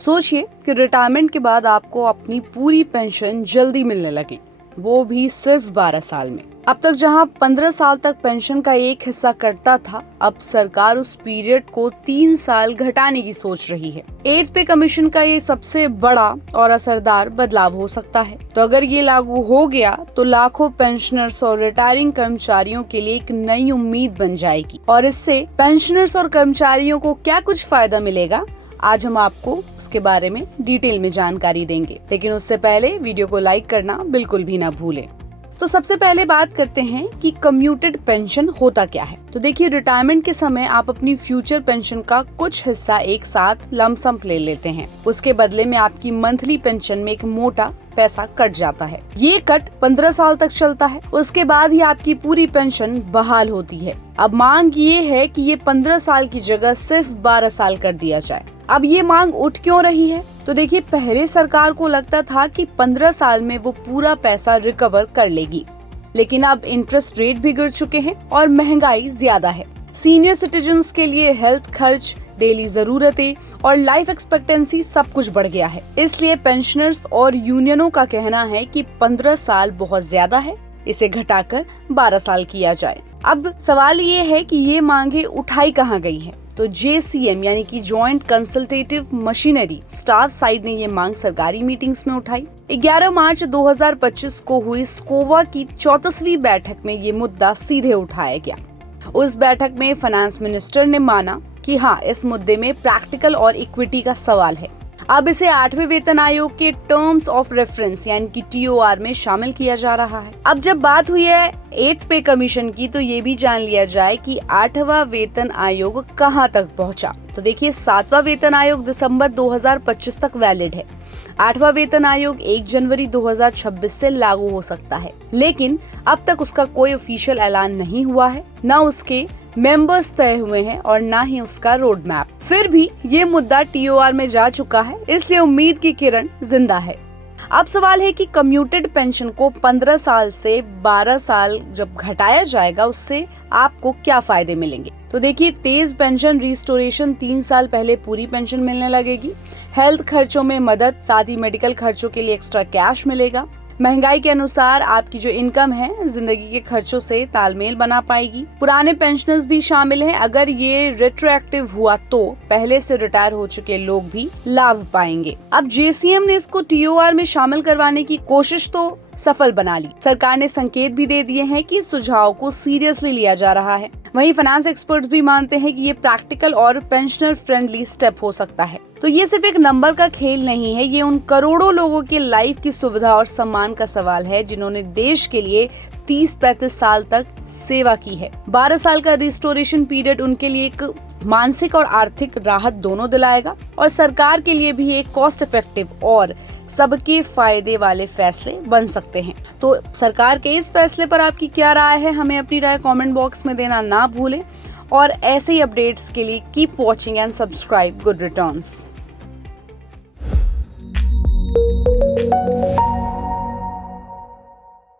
सोचिए कि रिटायरमेंट के बाद आपको अपनी पूरी पेंशन जल्दी मिलने लगी, वो भी सिर्फ 12 साल में। अब तक जहां 15 साल तक पेंशन का एक हिस्सा कटता था, अब सरकार उस पीरियड को 3 साल घटाने की सोच रही है। 8th पे कमीशन का ये सबसे बड़ा और असरदार बदलाव हो सकता है। तो अगर ये लागू हो गया तो लाखों पेंशनर्स और रिटायरिंग कर्मचारियों के लिए एक नई उम्मीद बन जाएगी। और इससे पेंशनर्स और कर्मचारियों को क्या कुछ फायदा मिलेगा, आज हम आपको उसके बारे में डिटेल में जानकारी देंगे। लेकिन उससे पहले वीडियो को लाइक करना बिल्कुल भी ना भूलें। तो सबसे पहले बात करते हैं कि कम्यूटेड पेंशन होता क्या है। तो देखिए, रिटायरमेंट के समय आप अपनी फ्यूचर पेंशन का कुछ हिस्सा एक साथ लमसम ले लेते हैं। उसके बदले में आपकी मंथली पेंशन में एक मोटा पैसा कट जाता है। ये कट 15 साल तक चलता है। उसके बाद ही आपकी पूरी पेंशन बहाल होती है। अब मांग ये है कि ये 15 साल की जगह सिर्फ 12 साल कर दिया जाए। अब ये मांग उठ क्यों रही है? तो देखिए, पहले सरकार को लगता था कि 15 साल में वो पूरा पैसा रिकवर कर लेगी, लेकिन अब इंटरेस्ट रेट भी गिर चुके हैं और महंगाई ज्यादा है। सीनियर सिटीजन्स के लिए हेल्थ खर्च, डेली जरूरतें और लाइफ एक्सपेक्टेंसी सब कुछ बढ़ गया है। इसलिए पेंशनर्स और यूनियनों का कहना है कि 15 साल बहुत ज्यादा है, इसे घटाकर 12 साल किया जाए। अब सवाल ये है कि ये मांगे उठाई कहाँ गई है? तो JCM यानी कि joint consultative machinery staff side ने ये मांग सरकारी मीटिंग्स में उठाई। 11 मार्च 2025 को हुई स्कोवा की 34वीं बैठक में ये मुद्दा सीधे उठाया गया। उस बैठक में फाइनेंस मिनिस्टर ने माना कि हाँ, इस मुद्दे में प्रैक्टिकल और इक्विटी का सवाल है। अब इसे 8वें वेतन आयोग के टर्म्स ऑफ रेफरेंस यानी कि TOR में शामिल किया जा रहा है। अब जब बात हुई है 8th पे कमीशन की, तो ये भी जान लिया जाए कि 8वां वेतन आयोग कहां तक पहुंचा। तो देखिए, 7वां वेतन आयोग दिसंबर 2025 तक वैलिड है। 8वां वेतन आयोग 1 जनवरी 2026 से लागू हो सकता है, लेकिन अब तक उसका कोई ऑफिशियल ऐलान नहीं हुआ है, न उसके मेंबर्स तय हुए हैं और ना ही उसका रोड मैप। फिर भी ये मुद्दा TOR में जा चुका है, इसलिए उम्मीद की किरण जिंदा है। अब सवाल है कि कम्यूटेड पेंशन को 15 साल से 12 साल जब घटाया जाएगा, उससे आपको क्या फायदे मिलेंगे। तो देखिए, तेज पेंशन रिस्टोरेशन, 3 साल पहले पूरी पेंशन मिलने लगेगी। हेल्थ खर्चों में मदद, साथ ही मेडिकल खर्चों के लिए एक्स्ट्रा कैश मिलेगा। महंगाई के अनुसार आपकी जो इनकम है जिंदगी के खर्चों से तालमेल बना पाएगी। पुराने पेंशनर्स भी शामिल हैं। अगर ये रेट्रोएक्टिव हुआ तो पहले से रिटायर हो चुके लोग भी लाभ पाएंगे। अब JCM ने इसको TOR में शामिल करवाने की कोशिश तो सफल बना ली। सरकार ने संकेत भी दे दिए हैं कि इस सुझाव को सीरियसली लिया जा रहा है। वहीं फाइनेंस एक्सपर्ट्स भी मानते हैं कि ये प्रैक्टिकल और पेंशनर फ्रेंडली स्टेप हो सकता है। तो ये सिर्फ एक नंबर का खेल नहीं है, ये उन करोड़ों लोगों के लाइफ की सुविधा और सम्मान का सवाल है जिन्होंने देश के लिए 30-35 साल तक सेवा की है। 12 साल का रिस्टोरेशन पीरियड उनके लिए एक मानसिक और आर्थिक राहत दोनों दिलाएगा और सरकार के लिए भी एक कॉस्ट इफेक्टिव और सबके फायदे वाले फैसले बन सकते हैं। तो सरकार के इस फैसले पर आपकी क्या राय है, हमें अपनी राय कमेंट बॉक्स में देना ना भूलें। और ऐसे ही अपडेट्स के लिए keep watching and subscribe good returns.